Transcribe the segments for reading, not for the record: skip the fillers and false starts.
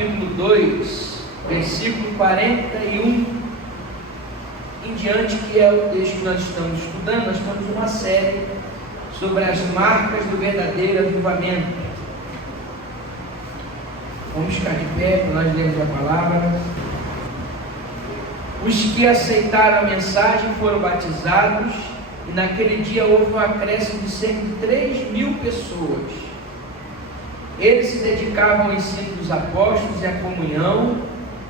capítulo 2, versículo 41 em diante, que é o texto que nós estamos estudando. Nós estamos numa série sobre as marcas do verdadeiro avivamento. Vamos ficar de pé para nós lermos a palavra. Os que aceitaram a mensagem foram batizados, e naquele dia houve um acréscimo de cerca de 3.000 pessoas. Eles se dedicavam ao ensino dos apóstolos e à comunhão,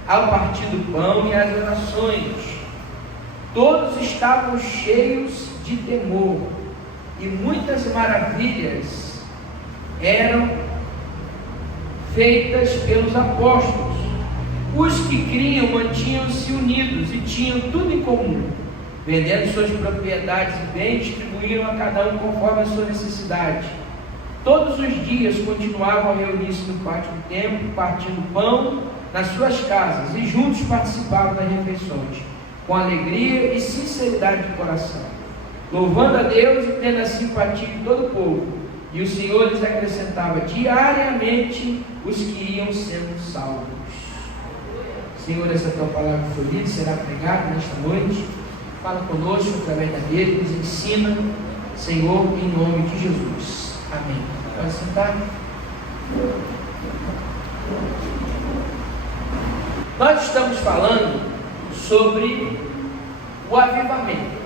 ao partir do pão e às orações. Todos estavam cheios de temor, e muitas maravilhas eram feitas pelos apóstolos. Os que criam mantinham-se unidos e tinham tudo em comum, vendendo suas propriedades e bens, distribuíram a cada um conforme a sua necessidade. Todos os dias continuavam a reunir-se no pátio do templo, partindo pão nas suas casas, e juntos participavam das refeições, com alegria e sinceridade de coração, louvando a Deus e tendo a simpatia de todo o povo. E o Senhor lhes acrescentava diariamente os que iam sendo salvos. Senhor, essa tua palavra foi lida, será pregada nesta noite. Fala conosco através da dele, nos ensina, Senhor, em nome de Jesus. Amém. Pode sentar. Nós estamos falando sobre o avivamento.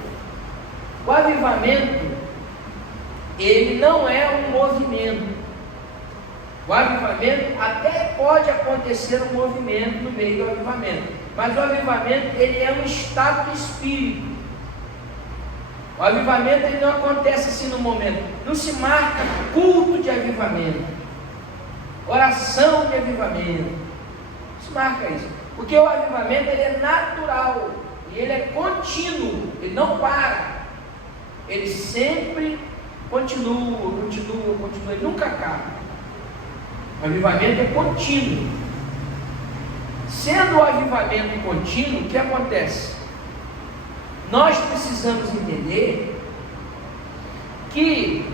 O avivamento, ele não é um movimento. O avivamento, até pode acontecer um movimento no meio do avivamento, mas o avivamento, ele é um estado de espírito. O avivamento, ele não acontece assim no momento. Não se marca culto de avivamento, oração de avivamento. Não se marca isso, porque o avivamento, ele é natural e ele é contínuo, ele não para, ele sempre continua, ele nunca acaba. O avivamento é contínuo. Sendo o avivamento contínuo, o que acontece? Nós precisamos entender que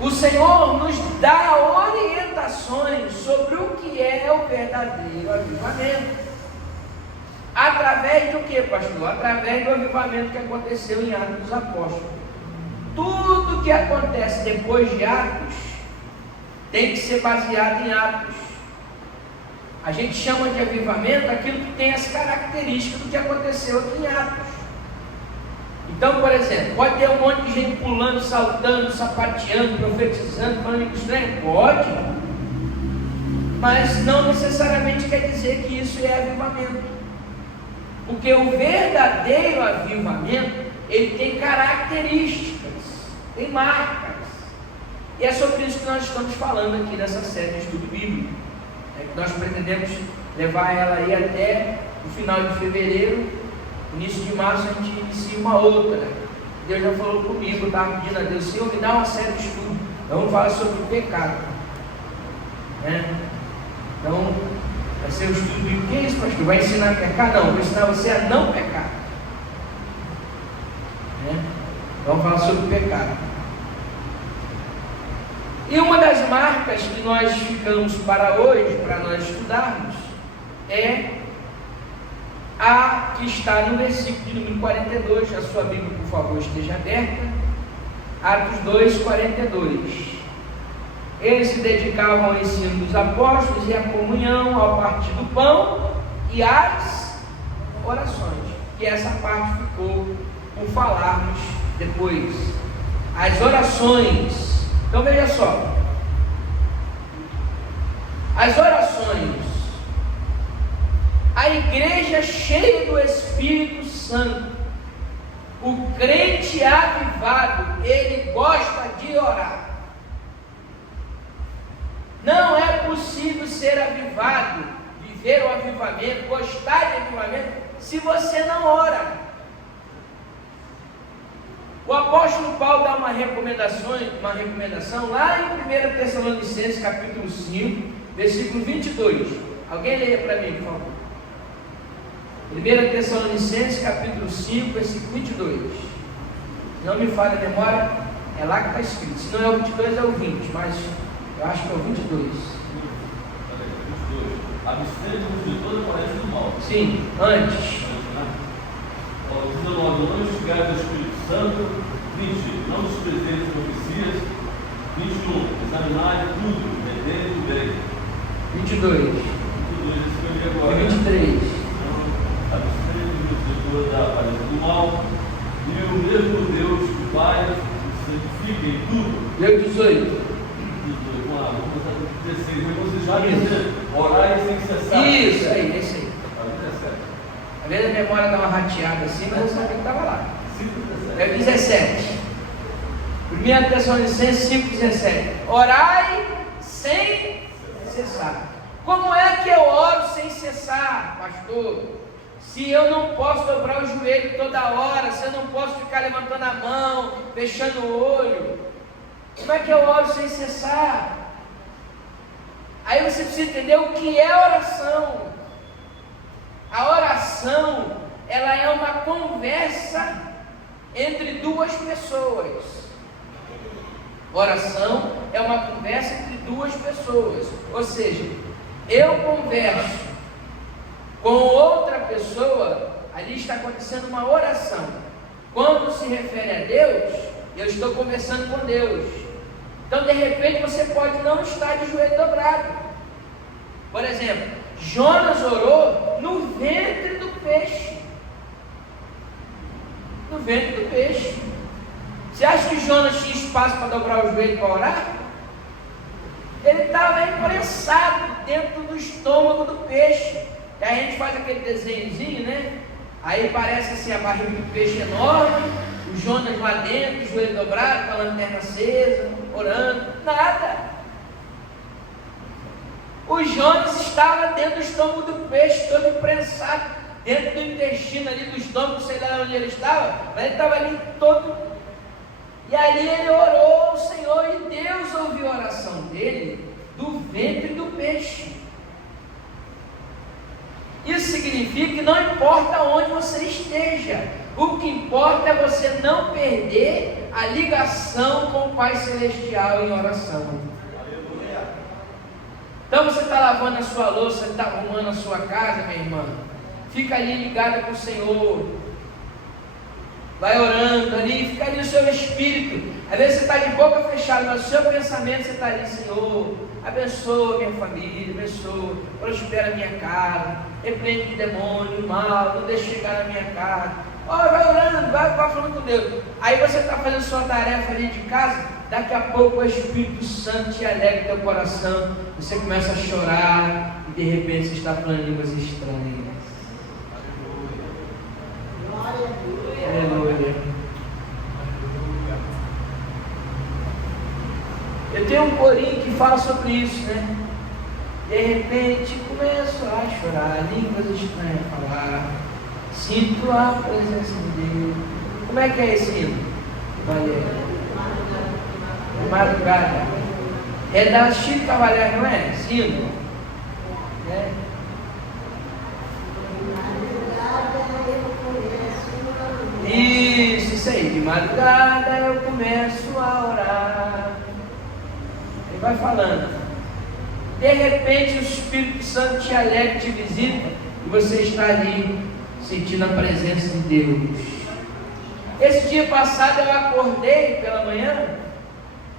o Senhor nos dá orientações sobre o que é o verdadeiro avivamento. Através do que, pastor? Através do avivamento que aconteceu em Atos dos Apóstolos. Tudo que acontece depois de Atos tem que ser baseado em Atos. A gente chama de avivamento aquilo que tem as características do que aconteceu aqui em Atos. Então, por exemplo, pode ter um monte de gente pulando, saltando, sapateando, profetizando, falando em estranho? Pode, mas não necessariamente quer dizer que isso é avivamento, porque o verdadeiro avivamento, ele tem características, tem marcas, e é sobre isso que nós estamos falando aqui nessa série de estudo bíblico. Nós pretendemos levar ela aí até o final de fevereiro. Início de março a gente inicia uma outra. Deus já falou comigo, eu estava pedindo a Deus: Senhor, me dá uma série de estudo. Vamos falar sobre o pecado, Então vai ser o estudo bíblico. O que é isso, pastor? Vai ensinar a pecar? Não, vou ensinar você a não pecar, Vamos falar sobre o pecado. E uma das marcas que nós ficamos para hoje, para nós estudarmos, é a que está no versículo de número 42. A sua Bíblia, por favor, esteja aberta. Atos 2, 42. Eles se dedicavam ao ensino dos apóstolos e à comunhão, ao partir do pão e às orações. E essa parte ficou por falarmos depois. As orações. Então veja só, as orações, a igreja cheia do Espírito Santo, o crente avivado, ele gosta de orar. Não é possível ser avivado, viver o avivamento, gostar de avivamento, se você não ora. O apóstolo Paulo dá uma recomendação lá em 1 Tessalonicenses capítulo 5, versículo 22. Alguém leia para mim, por favor. 1 Tessalonicenses capítulo 5, versículo 22. Não me falha a memória, é lá que está escrito. Se não é o 22, é o 20, mas eu acho que é o 22. abstendo-vos de toda aparência do mal. Sim, antes. Ó, 19, não instigai o Espírito Santo. 20, não desprezeis as profecias. 21, examinai tudo, entendendo o bem. 22. 22, esse que eu li agora. 23. Abstendo-vos de toda aparência do mal. E o mesmo Deus que Pai santifica em tudo. Deu 18. Vamos lá, vamos começar com 16. Mas vocês já dizem, orai sem cessar. Isso aí, é isso aí. Tá, 17. Às vezes a memória dá uma rateada assim, mas eu sabia que estava lá. 5, É 17. 1 Tessalonicenses 5,17. Orai sem cessar. Como é que eu oro sem cessar, pastor? Se eu não posso dobrar o joelho toda hora, se eu não posso ficar levantando a mão, fechando o olho, como é que eu oro sem cessar? Aí você precisa entender o que é oração. A oração, ela é uma conversa entre duas pessoas. Oração é uma conversa entre duas pessoas. Ou seja, eu converso com outra pessoa, ali está acontecendo uma oração. Quando se refere a Deus, eu estou conversando com Deus. Então, de repente, você pode não estar de joelho dobrado. Por exemplo, Jonas orou no ventre do peixe. No ventre do peixe. Você acha que Jonas tinha espaço para dobrar o joelho para orar? Ele estava imprensado dentro do estômago do peixe. E aí a gente faz aquele desenhozinho, né? Aí parece assim a barriga do peixe enorme, o Jonas lá dentro, o joelho dobrado, com a lanterna acesa, orando. Nada. O Jonas estava dentro do estômago do peixe, todo imprensado, dentro do intestino ali do estômago, sei lá onde ele estava, mas ele estava ali todo. E ali ele orou ao Senhor e Deus ouviu a oração dele do ventre do peixe. Isso significa que não importa onde você esteja, o que importa é você não perder a ligação com o Pai Celestial em oração. Então você está lavando a sua louça, está arrumando a sua casa, minha irmã, fica ali ligada com o Senhor, vai orando ali, fica ali no seu espírito. Às vezes você está de boca fechada, mas no seu pensamento você está ali: Senhor, abençoa minha família, abençoa, prospera a minha casa, repreende de demônio, mal, não deixe chegar na minha casa. Vai orando, vai falando com Deus. Aí você está fazendo sua tarefa ali de casa, daqui a pouco o Espírito Santo te alegra o teu coração, você começa a chorar e de repente você está falando línguas estranhas. Aleluia. Eu tenho um corinho que fala sobre isso, né? De repente começo a chorar, línguas estranhas a falar, sinto a presença de Deus. Como é que é esse hino? De madrugada. É da Chico Cavalhar, não é? Esse hino? É. Isso aí. De madrugada eu começo a orar. Ele vai falando. De repente o Espírito Santo te alegra, te visita e você está ali sentindo a presença de Deus. Esse dia passado eu acordei pela manhã,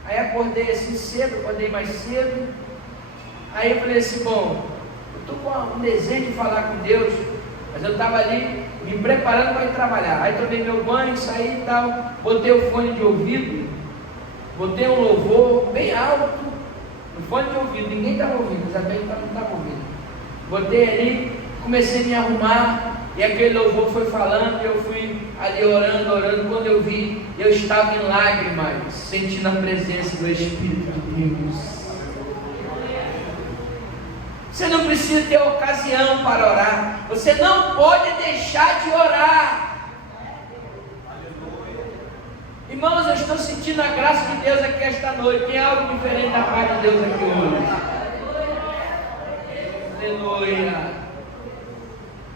aí acordei assim cedo, acordei mais cedo, aí eu falei assim: bom, eu estou com um desejo de falar com Deus, mas eu estava ali me preparando para ir trabalhar. Aí tomei meu banho, saí e tal, botei o fone de ouvido, botei um louvor bem alto, no fone de ouvido, ninguém estava ouvindo, Isabel não estava ouvindo. Botei ali, comecei a me arrumar, e aquele louvor foi falando, e eu fui ali orando. Quando eu vi, eu estava em lágrimas, sentindo a presença do Espírito de Deus. Você não precisa ter ocasião para orar, você não pode deixar de orar. Irmãos, eu estou sentindo a graça de Deus aqui esta noite. Tem algo diferente da parte de Deus aqui hoje. Aleluia.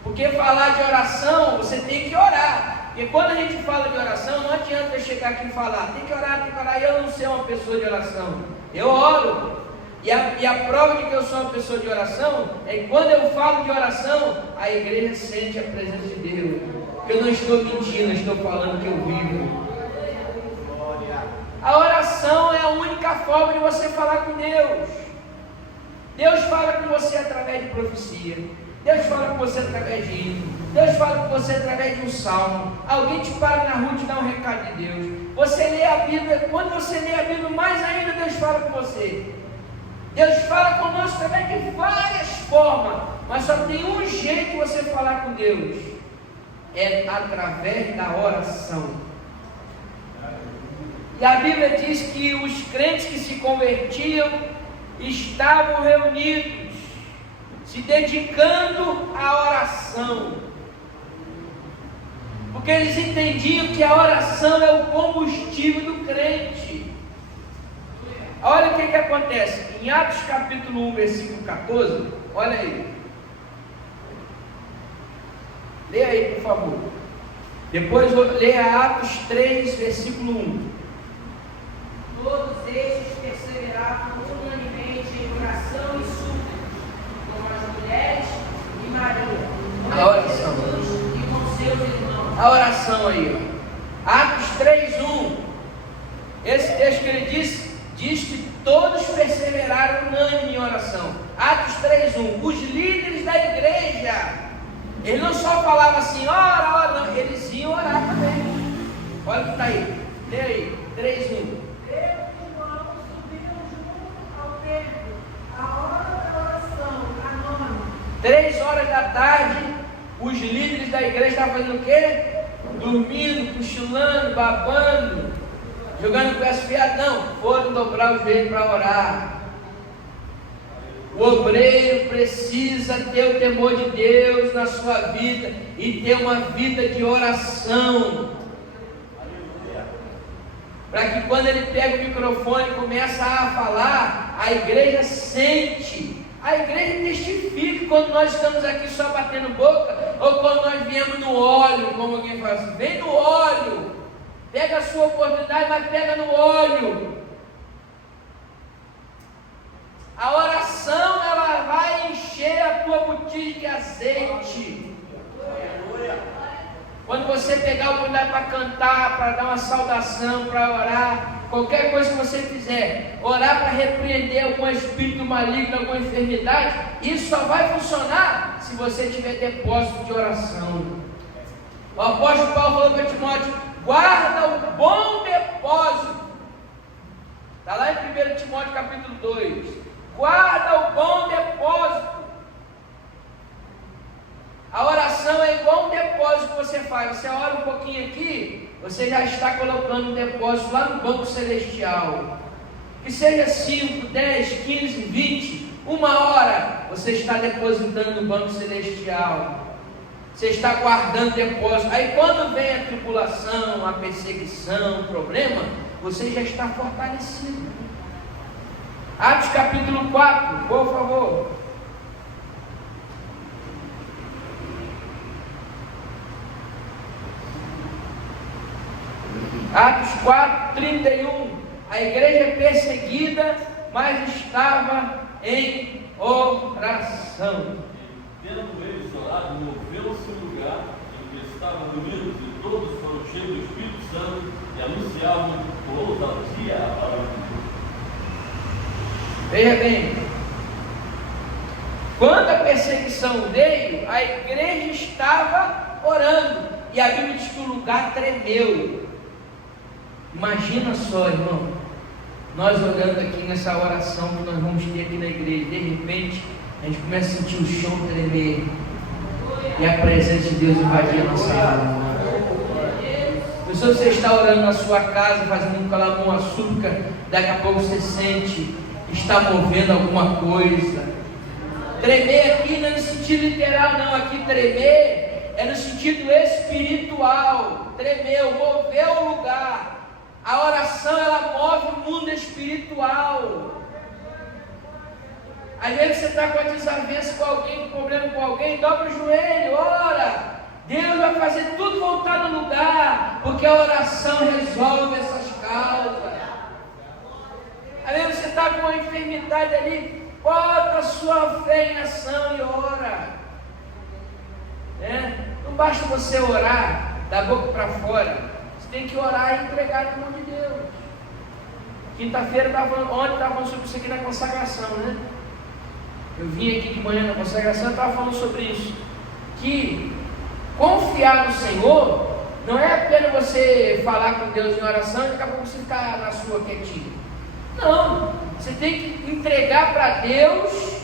Porque falar de oração, você tem que orar. Porque quando a gente fala de oração, não adianta eu chegar aqui e falar: tem que orar, e eu não ser uma pessoa de oração. Eu oro. E a prova de que eu sou uma pessoa de oração é que quando eu falo de oração, a igreja sente a presença de Deus. Porque eu não estou mentindo, eu estou falando que eu vivo. A oração é a única forma de você falar com Deus. Deus fala com você através de profecia. Deus fala com você através de hino. Deus fala com você através de um salmo. Alguém te para na rua e te dá um recado de Deus. Você lê a Bíblia. Quando você lê a Bíblia, mais ainda Deus fala com você. Deus fala conosco também de várias formas. Mas só tem um jeito de você falar com Deus. É através da oração. E a Bíblia diz que os crentes que se convertiam estavam reunidos, se dedicando à oração, porque eles entendiam que a oração é o combustível do crente. Olha o que acontece em Atos capítulo 1, versículo 14, olha aí. Leia aí, por favor. Depois leia Atos 3, versículo 1. Todos estes perseveravam unanimemente em oração e súplica, com as mulheres e Maria, a oração. Jesus e com seus irmãos. A oração aí, ó. Atos 3:1. Esse texto que ele diz que todos perseveraram unânime em oração. Atos 3:1. Os líderes da igreja, eles não só falavam assim, ora, ora, não, eles iam orar também. Olha o que está aí. Lê aí, 3:1. A hora da oração, a nona. 3 horas da tarde, os líderes da igreja estavam fazendo o quê? Dormindo, cochilando, babando, jogando com essa fiada. Não, foram dobrar os joelhos para orar. O obreiro precisa ter o temor de Deus na sua vida e ter uma vida de oração. Para que quando ele pega o microfone e começa a falar, a igreja sente, a igreja testifica quando nós estamos aqui só batendo boca, ou quando nós viemos no óleo, como alguém fala assim, vem no óleo, pega a sua oportunidade, mas pega no óleo. A oração, ela vai encher a tua botija de azeite. Quando você pegar a oportunidade para cantar, para dar uma saudação, para orar, qualquer coisa que você fizer, orar para repreender algum espírito maligno, alguma enfermidade, isso só vai funcionar se você tiver depósito de oração. O apóstolo Paulo falou para Timóteo, guarda o bom depósito. Está lá em 1 Timóteo capítulo 2. Guarda o bom depósito. A oração é igual um depósito que você faz. Você ora um pouquinho aqui, você já está colocando um depósito lá no banco celestial. Que seja 5, 10, 15, 20, 1 hora, você está depositando no banco celestial. Você está guardando depósito. Aí quando vem a tribulação, a perseguição, o problema, você já está fortalecido. Atos capítulo 4, por favor. Atos 4:31. A igreja é perseguida, mas estava em oração. Tendo eles orado, moveu-se o lugar em que estavam reunidos, e todos foram cheios do Espírito Santo e anunciavam com ousadia a palavra de Deus. Veja bem, quando a perseguição veio, a igreja estava orando, e a Bíblia diz que o lugar tremeu. Imagina só, irmão, nós orando aqui nessa oração que nós vamos ter aqui na igreja, de repente a gente começa a sentir o chão tremer e a presença de Deus invadir a nossa alma. Se você está orando na sua casa, fazendo um clamor, uma súplica, daqui a pouco você sente que está movendo alguma coisa. Tremer aqui não é no sentido literal, não, aqui tremer é no sentido espiritual. Tremeu, moveu o lugar. A oração, ela move o mundo espiritual. Às vezes você está com a desavença com alguém, com problema com alguém, dobra o joelho, ora. Deus vai fazer tudo voltar no lugar, porque a oração resolve essas causas. Às vezes você está com com a enfermidade ali, bota a sua fé em ação e ora. Não basta você orar da boca para fora, você tem que orar e entregar na mão de Deus. Quinta-feira, ontem estava falando sobre isso aqui na consagração, né? Eu vim aqui de manhã na consagração e estava falando sobre isso. Que confiar no Senhor não é apenas você falar com Deus em oração e daqui a pouco você ficar na sua quietinho. Não, você tem que entregar para Deus,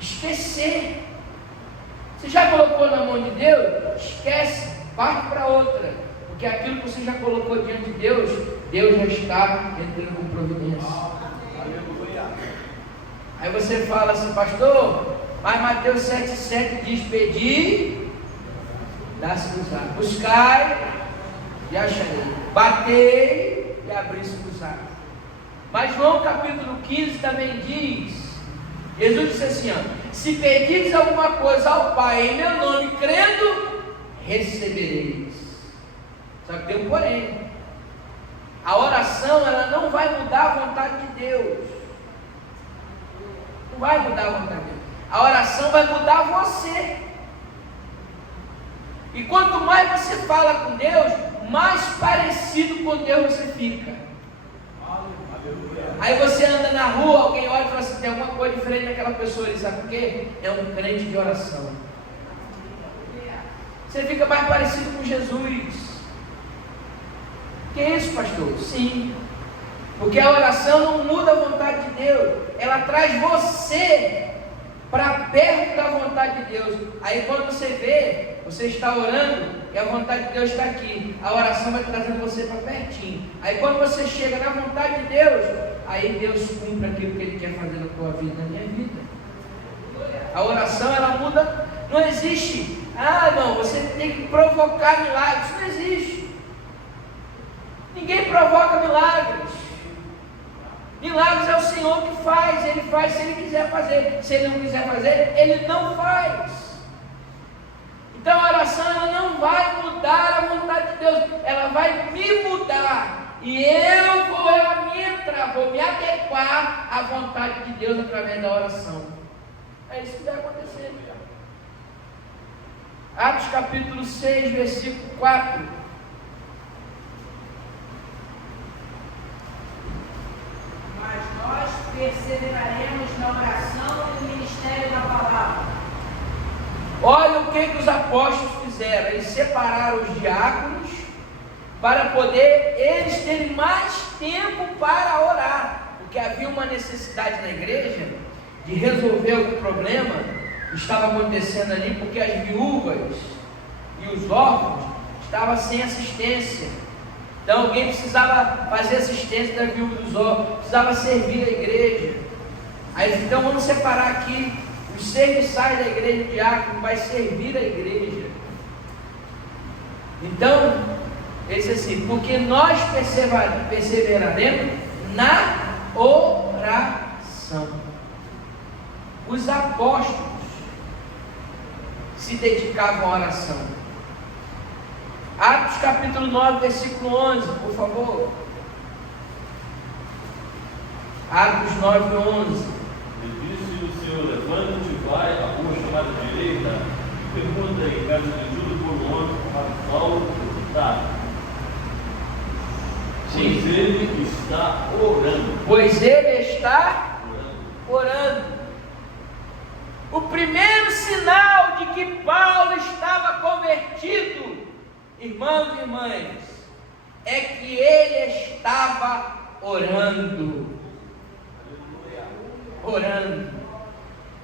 esquecer. Você já colocou na mão de Deus? Esquece, parte para outra. Porque aquilo que você já colocou diante de Deus, Deus já está entrando com providência. Aí você fala assim, pastor, mas Mateus 7,7 diz: pedir, dá-se usar. Buscai e acharei. Batei e abri-se-vos. Mas João capítulo 15 também diz, Jesus disse assim, se pedires alguma coisa ao Pai em meu nome, crendo, recebereis. Só que tem um porém. A oração, ela não vai mudar a vontade de Deus. Não vai mudar a vontade de Deus. A oração vai mudar você. E quanto mais você fala com Deus, mais parecido com Deus você fica. Aí você anda na rua, alguém olha e fala assim, tem alguma coisa diferente naquela pessoa, ele sabe por quê? É um crente de oração. Você fica mais parecido com Jesus. Que isso, pastor? Sim. Porque a oração não muda a vontade de Deus, ela traz você para perto da vontade de Deus. Aí quando você vê, você está orando e a vontade de Deus está aqui, a oração vai trazendo você para pertinho. Aí quando você chega na vontade de Deus, aí Deus cumpre aquilo que Ele quer fazer na tua vida, na minha vida. A oração, ela muda. Não existe, não, você tem que provocar milagres. Isso não existe. Ninguém provoca milagres. Milagres é o Senhor que faz. Ele faz se Ele quiser fazer. Se Ele não quiser fazer, Ele não faz. Então a oração, ela não vai mudar a vontade de Deus, ela vai me mudar. E eu vou entrar, vou me adequar à vontade de Deus através da oração. É isso que vai acontecer. Atos capítulo 6, versículo 4. Mas nós perseveraremos na oração e no ministério da palavra. Olha o que os apóstolos fizeram. Eles separaram os diáconos para poder eles terem mais tempo para orar, porque havia uma necessidade na igreja de resolver algum problema que estava acontecendo ali, porque as viúvas e os órfãos estavam sem assistência. Então alguém precisava fazer assistência da viúva e dos órfãos, precisava servir a igreja. Aí então vamos separar aqui os serviçais da igreja, o diácono vai servir a igreja. Então ele disse assim, porque nós perseveraremos na oração. Os apóstolos se dedicavam à oração. Atos capítulo 9, versículo 11, por favor. Atos 9, 11. E disse o Senhor, levanta-te e vai à rua chamada direita, e pergunta em casa de Judas por um homem chamado Saulo, está. Pois ele está orando. Pois ele está orando. O primeiro sinal de que Paulo estava convertido, irmãos e irmãs, é que ele estava orando. Orando.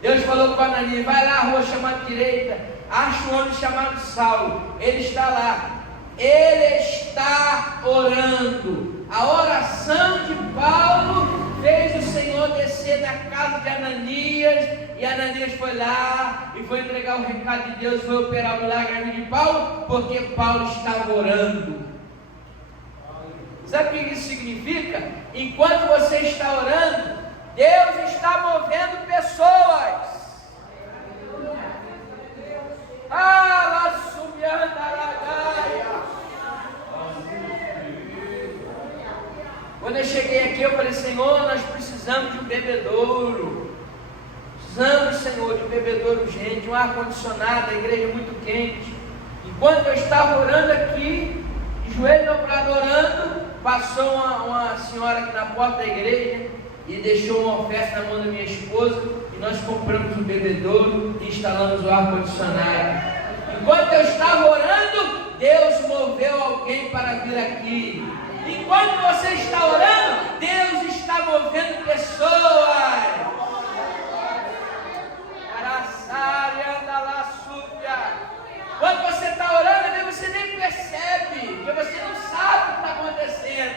Deus falou para Ananias, vai lá à rua chamada direita, acha um homem chamado Saulo, ele está lá. Ele está orando. A oração de Paulo fez o Senhor descer na casa de Ananias, e Ananias foi lá e foi entregar o recado de Deus, foi operar o milagre na vida de Paulo, porque Paulo estava orando. Sabe o que isso significa? Enquanto você está orando, Deus está movendo pessoas. Lá subiando a lagaia. Quando eu cheguei aqui, eu falei: Senhor, nós precisamos de um bebedouro. Precisamos, Senhor, de um bebedouro urgente, um ar-condicionado, a igreja é muito quente. Enquanto eu estava orando aqui, de joelho dobrado orando, passou uma senhora aqui na porta da igreja e deixou uma oferta na mão da minha esposa, e nós compramos um bebedouro e instalamos o ar-condicionado. Enquanto eu estava orando, Deus moveu alguém para vir aqui. Enquanto você está orando, Deus está movendo pessoas. Quando você está orando, às vezes você nem percebe, porque você não sabe o que está acontecendo.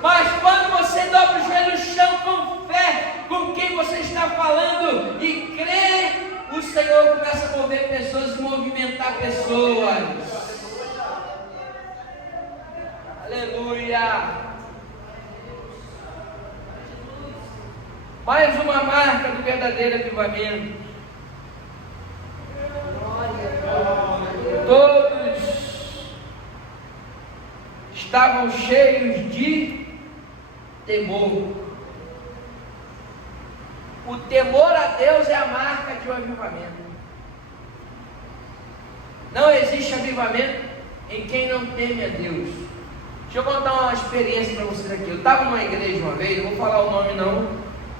Mas quando você dobra o joelho no chão com fé, com quem você está falando, e crê, o Senhor começa a mover pessoas e movimentar pessoas. Aleluia! Mais uma marca do verdadeiro avivamento. Todos estavam cheios de temor. O temor a Deus é a marca de um avivamento. Não existe avivamento em quem não teme a Deus. Deixa eu contar uma experiência para vocês aqui. Eu estava numa igreja uma vez, não vou falar o nome não,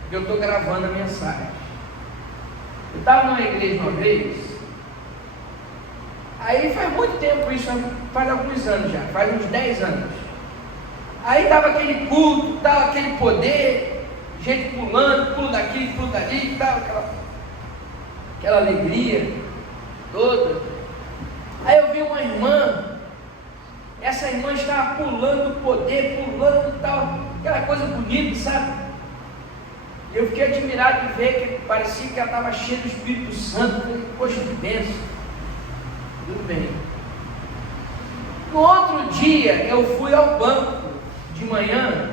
porque eu estou gravando a mensagem. Eu estava numa igreja uma vez, aí faz muito tempo isso, faz alguns anos já, faz uns 10 anos. Aí estava aquele culto, estava aquele poder, gente pulando, pulo daqui, pulo dali, estava aquela alegria toda. Aí eu vi uma irmã, essa irmã estava pulando o poder, pulando tal, aquela coisa bonita, sabe? Eu fiquei admirado de ver que parecia que ela estava cheia do Espírito Santo. Falei: poxa, que bênção. Tudo bem. No outro dia, eu fui ao banco de manhã,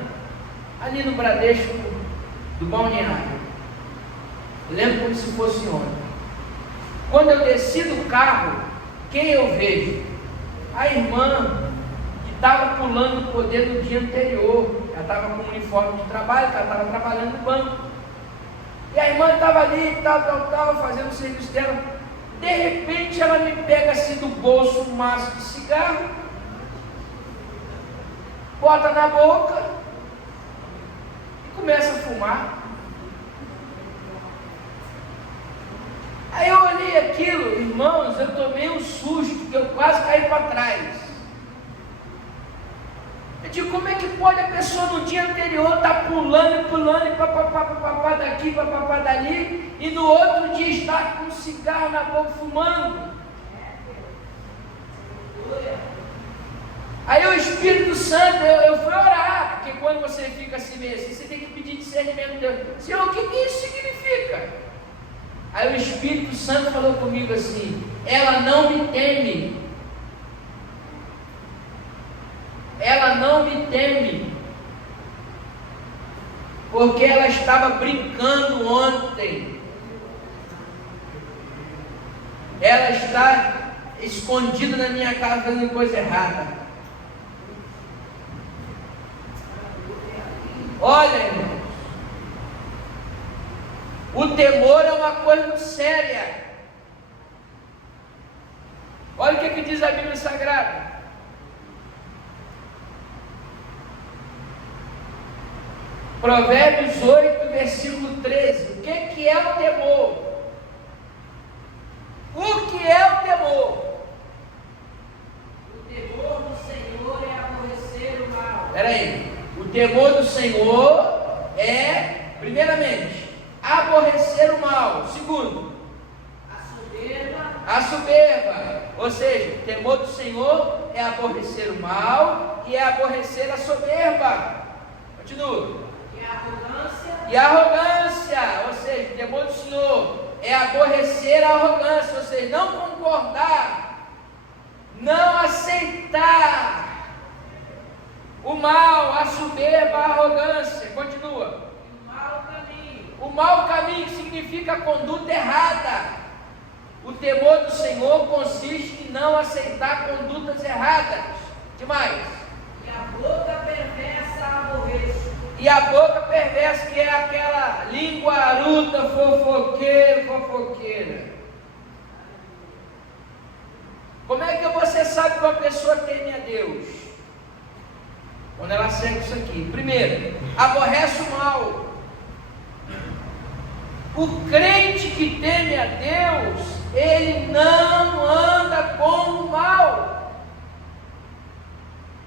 ali no Bradesco do Balneário. Eu lembro como se fosse ontem. Quando eu desci do carro, quem eu vejo? A irmã que estava pulando o poder no dia anterior. Ela estava com um uniforme de trabalho, ela estava trabalhando no banco. E a irmã estava ali, tal, fazendo o serviço dela. De repente ela me pega assim do bolso um maço de cigarro, bota na boca e começa a fumar. Aí eu olhei aquilo, irmãos, eu tomei um susto, que eu quase caí para trás. Eu digo: como é que pode a pessoa no dia anterior estar pulando, e papapá daqui, papapá dali, e no outro dia estar com um cigarro na boca fumando? Aí o Espírito Santo, eu fui orar, porque quando você fica assim meio assim, você tem que pedir discernimento de Deus. Senhor, o que isso significa? Aí o Espírito Santo falou comigo assim: ela não me teme. Ela não me teme, porque ela estava brincando ontem. Ela está escondida na minha casa fazendo coisa errada. Olha, irmãos, o temor é uma coisa muito séria. Olha o que diz a Bíblia Sagrada. Provérbios 8, versículo 13. O que é o temor? O que é o temor? O temor do Senhor é aborrecer o mal. Espera aí. O temor do Senhor é, primeiramente, aborrecer o mal. Segundo, a soberba. Ou seja, o temor do Senhor é aborrecer o mal e é aborrecer a soberba. Continua. E a arrogância, ou seja, o temor do Senhor é aborrecer a arrogância, ou seja, não concordar, não aceitar o mal, a soberba, a arrogância. Continua. O mau caminho significa a conduta errada. O temor do Senhor consiste em não aceitar condutas erradas. O que mais? E boca perversa aborreço. E a boca perversa, que é aquela linguaruda, fofoqueira. Como é que você sabe que uma pessoa teme a Deus? Quando ela segue isso aqui. Primeiro, aborrece o mal. O crente que teme a Deus, ele não anda com o mal.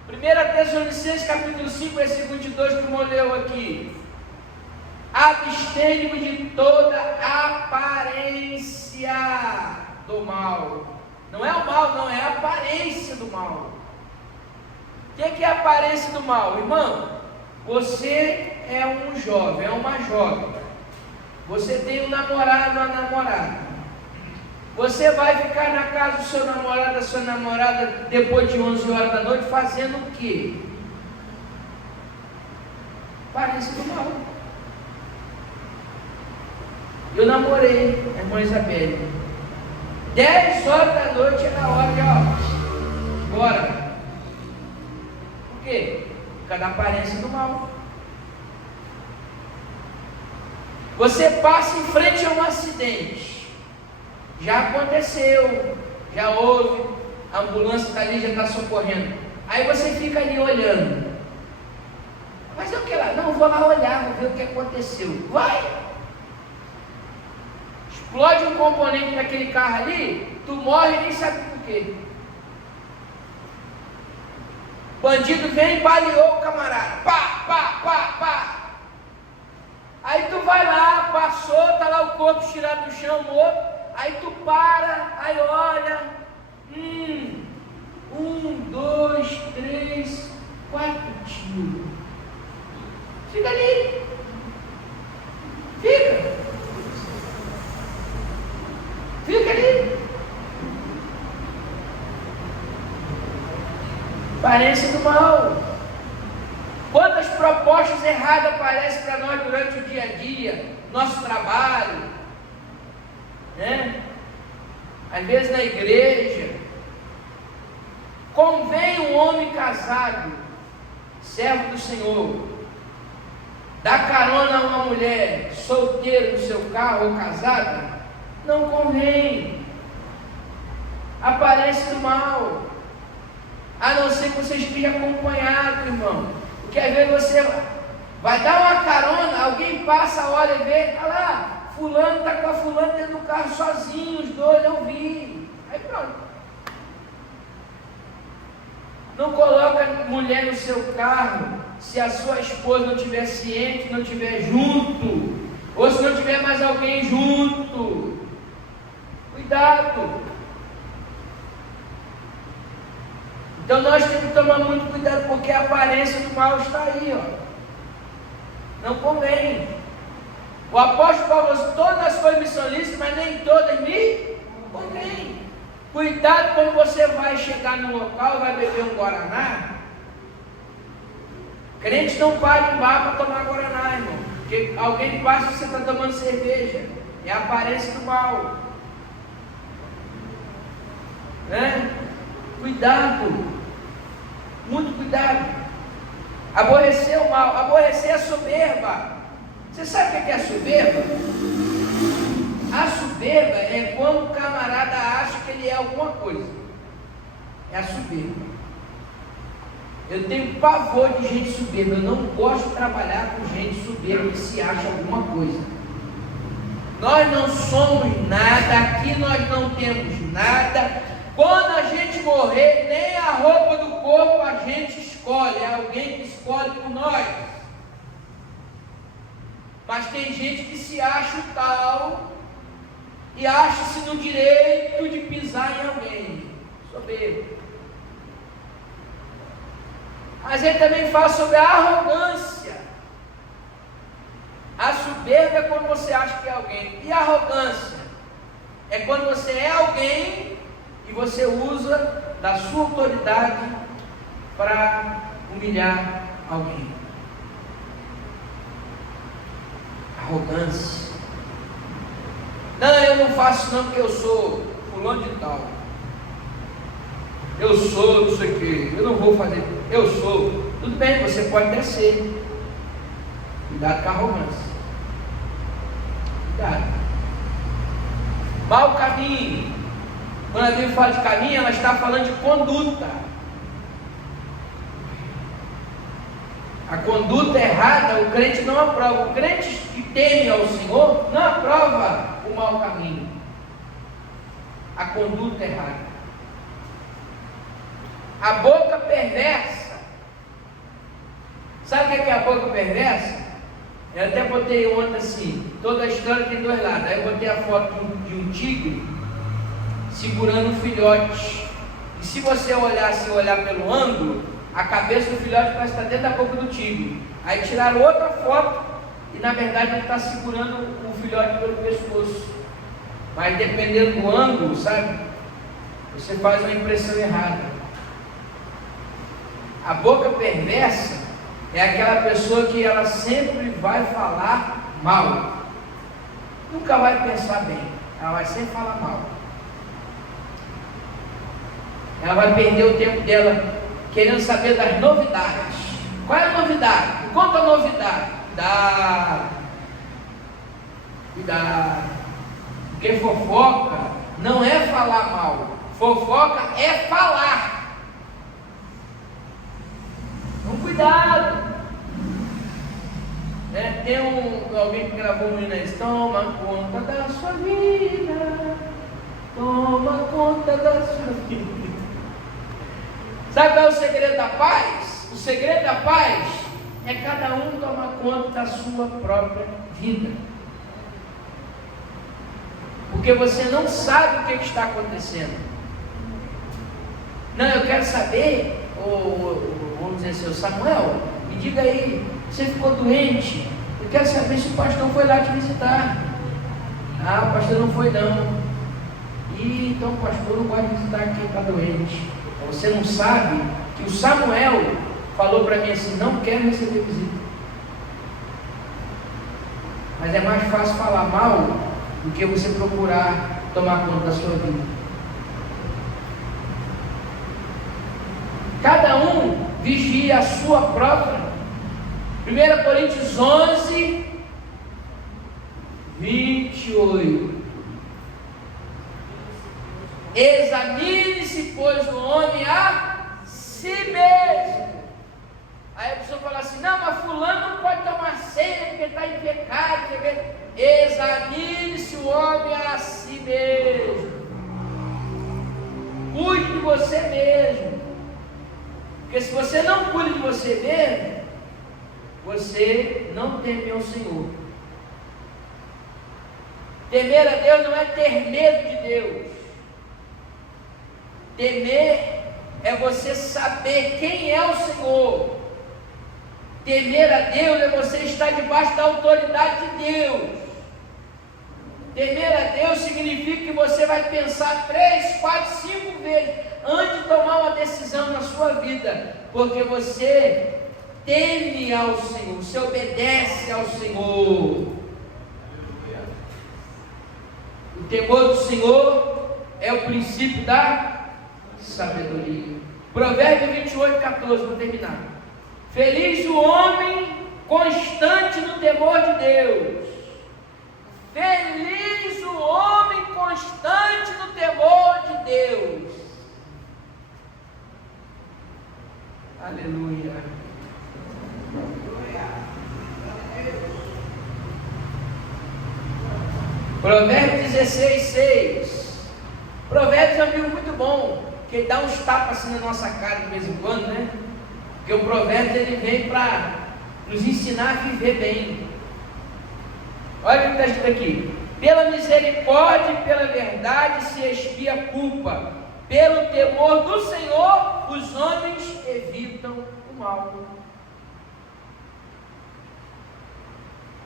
1 Tessalonicenses capítulo 5, versículo 22, que o irmão leu aqui. Abstende-vos de toda aparência do mal. Não é o mal, não, é a aparência do mal. O que é a aparência do mal? Irmão, você é um jovem, é uma jovem. Você tem um namorado, uma namorada. Você vai ficar na casa do seu namorado, da sua namorada, depois de 11 horas da noite, fazendo o quê? Aparência do mal. Eu namorei a irmã Isabelle. 10 horas da noite era a hora de, bora. Por quê? Por causa da aparência do mal. Você passa em frente a um acidente. Já aconteceu, já houve, a ambulância está ali, já está socorrendo. Aí você fica ali olhando. Mas eu quero lá, não, vou lá olhar, vou ver o que aconteceu. Vai! Explode um componente daquele carro ali, tu morre e nem sabe por quê. Bandido vem e baleou o camarada. Pá. Aí tu vai lá, passou, tá lá o corpo tirado do chão, morto. Aí tu para, aí olha. 1, 2, 3, 4 tiros. Fica ali. Fica ali. Aparência do mal. Quantas propostas erradas aparecem para nós durante o dia a dia, nosso trabalho, né? Às vezes na igreja. Convém um homem casado, servo do Senhor, dar carona a uma mulher solteira no seu carro ou casada? Não convém. Aparece do mal. A não ser que você esteja acompanhado, irmão. Porque às vezes você vai dar uma carona, alguém passa, olha e vê, olha lá, fulano está com a fulana dentro do carro sozinho, os dois, eu vi. Aí pronto. Não coloca mulher no seu carro se a sua esposa não estiver ciente, não estiver junto, ou se não tiver mais alguém junto. Cuidado. Então nós temos que tomar muito cuidado, porque a aparência do mal está aí, Não convém. O apóstolo Paulo falou: todas as coisas me são lícitas, mas nem todas me convêm. Cuidado quando você vai chegar no local e vai beber um Guaraná. Crente não para em bar para tomar Guaraná, irmão. Porque alguém passa e você está tomando cerveja. É a aparência do mal. Né? Cuidado. Muito cuidado. Aborrecer o mal. Aborrecer a soberba. Você sabe o que é a soberba? A soberba é quando o camarada acha que ele é alguma coisa. É a soberba. Eu tenho pavor de gente soberba. Eu não gosto de trabalhar com gente soberba que se acha alguma coisa. Nós não somos nada. Aqui nós não temos nada. Quando a gente morrer, nem a roupa do corpo a gente escolhe. É alguém que escolhe por nós. Mas tem gente que se acha o tal e acha-se no direito de pisar em alguém. Soberbo. A gente também fala sobre a arrogância. A soberba é quando você acha que é alguém. E a arrogância é quando você é alguém e você usa da sua autoridade para humilhar alguém. Arrogância. Não, eu não faço não porque eu sou fulano de tal. Eu sou não sei o que, eu não vou fazer, eu sou. Tudo bem, você pode descer. Cuidado com a arrogância. Cuidado. Mau caminho. Quando a Bíblia fala de caminho, ela está falando de conduta. A conduta errada, o crente não aprova. O crente que teme ao Senhor não aprova o mau caminho. A conduta errada. A boca perversa. Sabe o que é a boca perversa? Eu até botei ontem assim, toda a história tem dois lados. Aí eu botei a foto de um tigre segurando um filhote. E se você olhar pelo ângulo, a cabeça do filhote parece estar dentro da boca do tigre. Aí tiraram outra foto e na verdade ele está segurando o filhote pelo pescoço. Mas dependendo do ângulo, sabe? Você faz uma impressão errada. A boca perversa é aquela pessoa que ela sempre vai falar mal. Nunca vai pensar bem. Ela vai sempre falar mal. Ela vai perder o tempo dela querendo saber das novidades. Qual é a novidade? Me conta a novidade. Cuidado. Porque fofoca não é falar mal. Fofoca é falar. Então cuidado. Tem alguém que gravou um hino aí. Toma conta da sua vida. Toma conta da sua vida. Sabe qual é o segredo da paz? O segredo da paz é cada um tomar conta da sua própria vida. Porque você não sabe o que está acontecendo. Não, eu quero saber, vamos dizer assim, Samuel, me diga aí, você ficou doente? Eu quero saber se o pastor foi lá te visitar. Ah, o pastor não foi não. Então o pastor não pode visitar quem está doente. Você não sabe que o Samuel falou para mim assim, não quero receber visita. Mas é mais fácil falar mal do que você procurar tomar conta da sua vida. Cada um vigia a sua própria. 1 Coríntios 11, 28. Examine-se, pois, o homem a si mesmo. Aí a pessoa fala assim, não, mas fulano não pode tomar ceia porque está em pecado. Examine-se o homem a si mesmo. Cuide de você mesmo. Porque se você não cuida de você mesmo, você não teme ao Senhor. Temer a Deus não é ter medo de Deus. Temer é você saber quem é o Senhor. Temer a Deus é você estar debaixo da autoridade de Deus. Temer a Deus significa que você vai pensar 3, 4, 5 vezes antes de tomar uma decisão na sua vida, porque você teme ao Senhor, você obedece ao Senhor. O temor do Senhor é o princípio da sabedoria. Provérbio 28, 14, vou terminar. Feliz o homem constante no temor de Deus. Feliz o homem constante no temor de Deus. Aleluia. Provérbios 16, 6. Provérbios é um livro muito bom, que ele dá uns tapas assim na nossa cara de vez em quando, né? Porque o Provérbios ele vem para nos ensinar a viver bem. Olha o que está escrito aqui. Pela misericórdia e pela verdade se expia a culpa. Pelo temor do Senhor, os homens evitam o mal.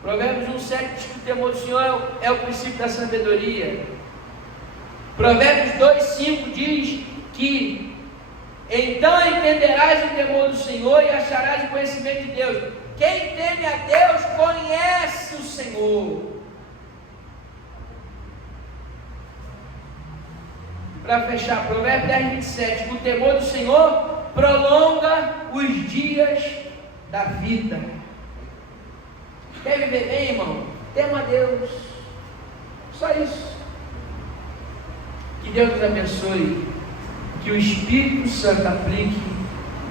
Provérbios 1,7 diz que o temor do Senhor é o princípio da sabedoria. Provérbios 2,5 diz que então entenderás o temor do Senhor e acharás o conhecimento de Deus. Quem teme a Deus conhece o Senhor. para fechar, Provérbios 10, 27. O temor do Senhor prolonga os dias da vida. Quer viver bem, irmão? Tema a Deus. Só isso. Que Deus nos abençoe. Que o Espírito Santo aplique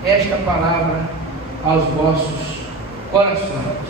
esta palavra aos vossos corações.